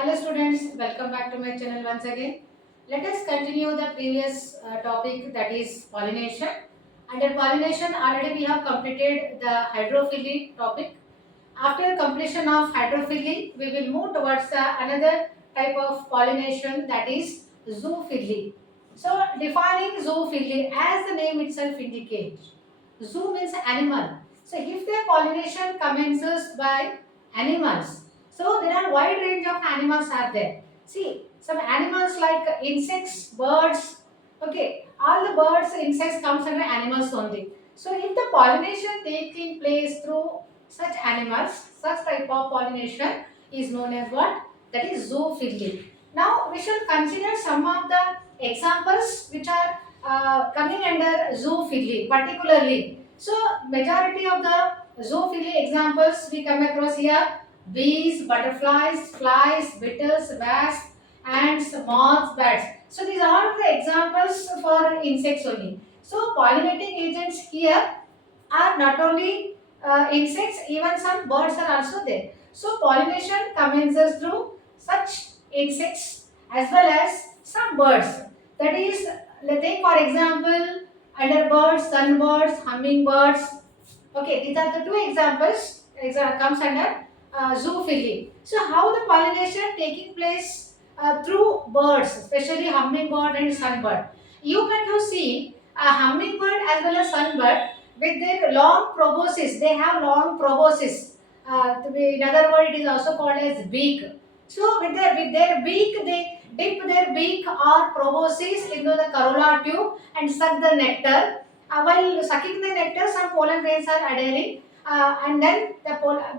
Hello students, welcome back to my channel once again. Let us continue the previous topic, that is pollination. Under pollination already we have completed the hydrophily topic. After completion of hydrophily, we will move towards another type of pollination, that is zoophily. So defining zoophily, as the name itself indicates, zoo means animal. So if the pollination commences by animals, so there are wide range of animals are there. See, some animals like insects, birds, okay, all the birds, insects comes under animals only. So if the pollination taking place through such animals, such type of pollination is known as what? That is zoophily. Now we should consider some of the examples which are coming under zoophily particularly. So majority of the zoophily examples we come across here: bees, butterflies, flies, beetles, wasps, ants, moths, bats. So these are the examples for insects only. So pollinating agents here are not only insects, even some birds are also there. So pollination commences through such insects as well as some birds. That is, let's take for example under birds, sunbirds, hummingbirds. Okay, these are the two examples. Comes under zoophily. So how the pollination taking place through birds, especially hummingbird and sunbird. You might have seen a hummingbird as well as sunbird with their long proboscis. They have long proboscis. In other words, it is also called as beak. So with their beak, they dip their beak or proboscis into the corolla tube and suck the nectar. While sucking the nectar, some pollen grains are adhering, and then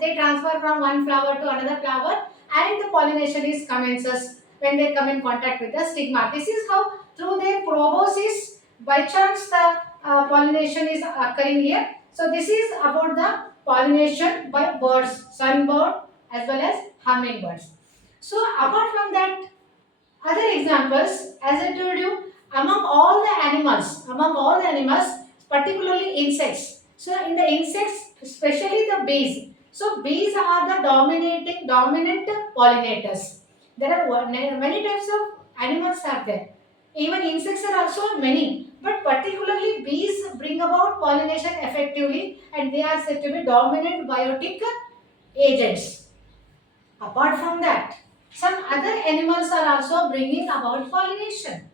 they transfer from one flower to another flower, and the pollination is commences when they come in contact with the stigma. This is how through their proboscis, by chance the pollination is occurring here. So this is about the pollination by birds, sunbird as well as hummingbirds. So apart from that, other examples, as I told you, among all the animals, particularly insects. So in the insects, especially the bees. So bees are the dominant pollinators. There are many types of animals are there. Even insects are also many, but particularly bees bring about pollination effectively, and they are said to be dominant biotic agents. Apart from that, some other animals are also bringing about pollination.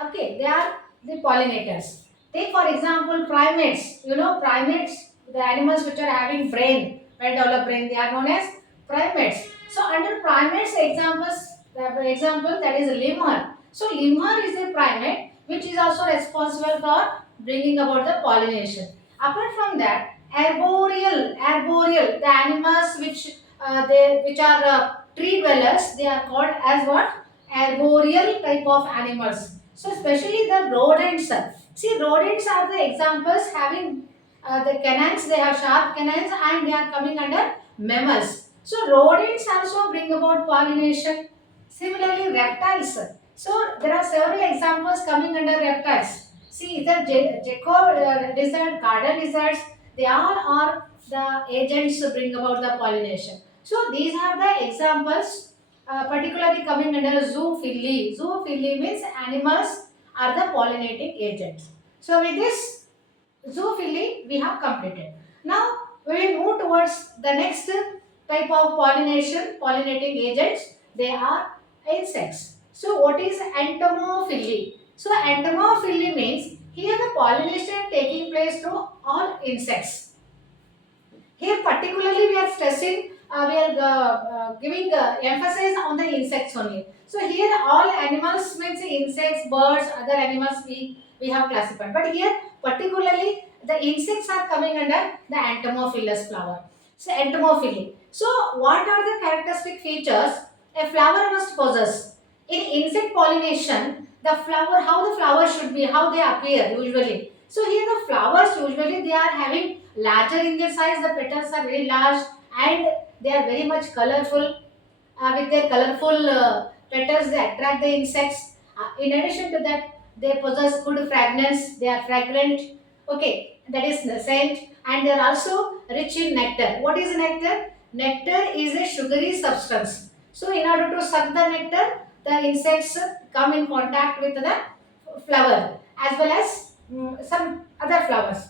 Okay, they are the pollinators. Take for example primates. You know primates, the animals which are having brain, well developed brain, they are known as primates. So under primates the example that is lemur. So lemur is a primate which is also responsible for bringing about the pollination. Apart from that, arboreal, the animals which are tree dwellers, they are called as what? Arboreal type of animals. So especially the rodents. See, rodents are the examples having the canines. They have sharp canines and they are coming under mammals. So rodents also bring about pollination. Similarly, reptiles. So there are several examples coming under reptiles. See, the gecko lizard, garden lizards, they all are the agents to bring about the pollination. So these are the examples particularly coming under zoophily. Zoophily means animals are the pollinating agents. So with this zoophily we have completed. Now we will move towards the next type of pollinating agents. They are insects. So what is entomophily? So entomophily means here the pollination taking place through all insects. Here particularly we are stressing, we are giving emphasis on the insects only. So here all animals means insects, birds, other animals we have classified. But here particularly the insects are coming under the entomophilous flower. So entomophily. So what are the characteristic features a flower must possess? In insect pollination, the flower, how the flower should be, how they appear usually. So here the flowers usually they are having larger in their size, the petals are very large and they are very much colorful. With their colorful petals they attract the insects. In addition to that, they possess good fragrance, they are fragrant, okay, that is the scent, and they are also rich in nectar. What is nectar? Nectar is a sugary substance. So in order to suck the nectar, the insects come in contact with the flower as well as some other flowers.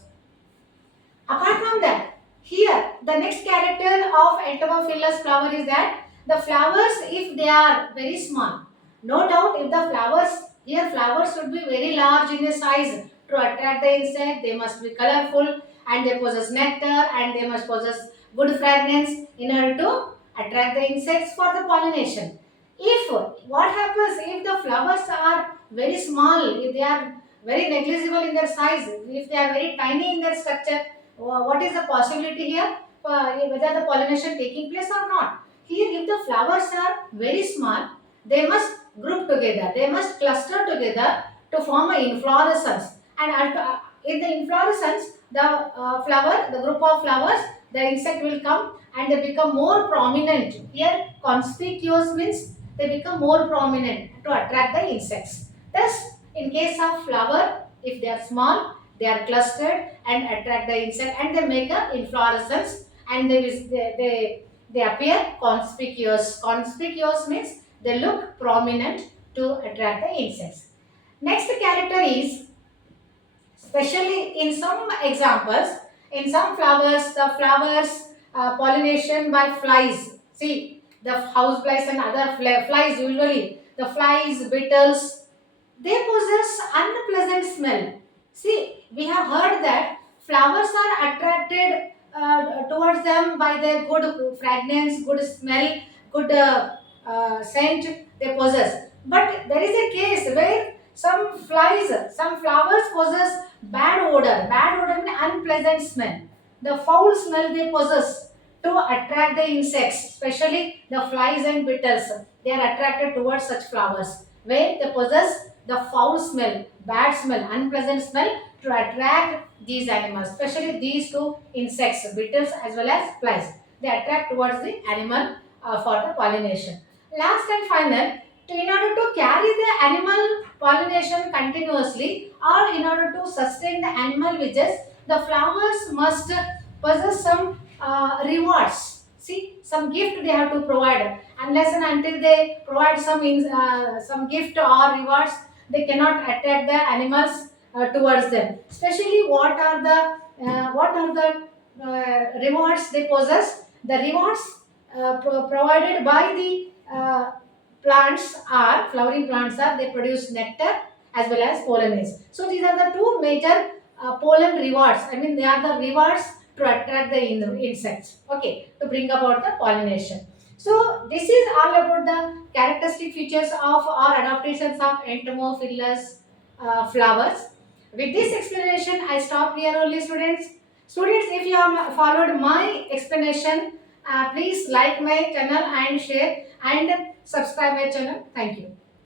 Apart from that, here the next character of Entomophilous flower is that the flowers, if they are very small, no doubt if the flowers, here flowers should be very large in the size to attract the insect, they must be colorful and they possess nectar and they must possess good fragrance in order to attract the insects for the pollination. If what happens if the flowers are very small, if they are very negligible in their size, if they are very tiny in their structure, what is the possibility here whether the pollination taking place or not? Here, if the flowers are very small, they must group together, they must cluster together to form an inflorescence. And in the inflorescence, the flower, the group of flowers, the insect will come and they become more prominent. Here, conspicuous means they become more prominent to attract the insects. Thus, in case of flower, if they are small, they are clustered and attract the insect and they make a inflorescence and they appear conspicuous. Conspicuous means they look prominent to attract the insects. Next character is, especially in some examples, in some flowers, the flowers pollination by flies. See, the house flies and other flies usually, the flies, beetles, they possess unpleasant smell. See, we have heard that flowers are attracted towards them by their good fragrance, good smell, good scent they possess. But there is a case where some flies, some flowers possess bad odor. Bad odor means unpleasant smell. The foul smell they possess to attract the insects, especially the flies and beetles. They are attracted towards such flowers where they possess the foul smell, bad smell, unpleasant smell to attract these animals, especially these two insects, beetles as well as flies. They attract towards the animal for the pollination. Last and final, in order to carry the animal pollination continuously or in order to sustain the animal wages, the flowers must possess some rewards. See, some gift they have to provide. Unless and until they provide some gift or rewards, they cannot attract the animals towards them. Especially what are the rewards they possess? The rewards provided by the plants are flowering plants are they produce nectar as well as pollination. So these are the two major pollen rewards. I mean they are the rewards to attract the insects. Okay, to bring about the pollination. So this is all about the characteristic features of or adaptations of entomophilous flowers. With this explanation, I stop here only, students. Students, if you have followed my explanation, please like my channel and share and subscribe my channel. Thank you.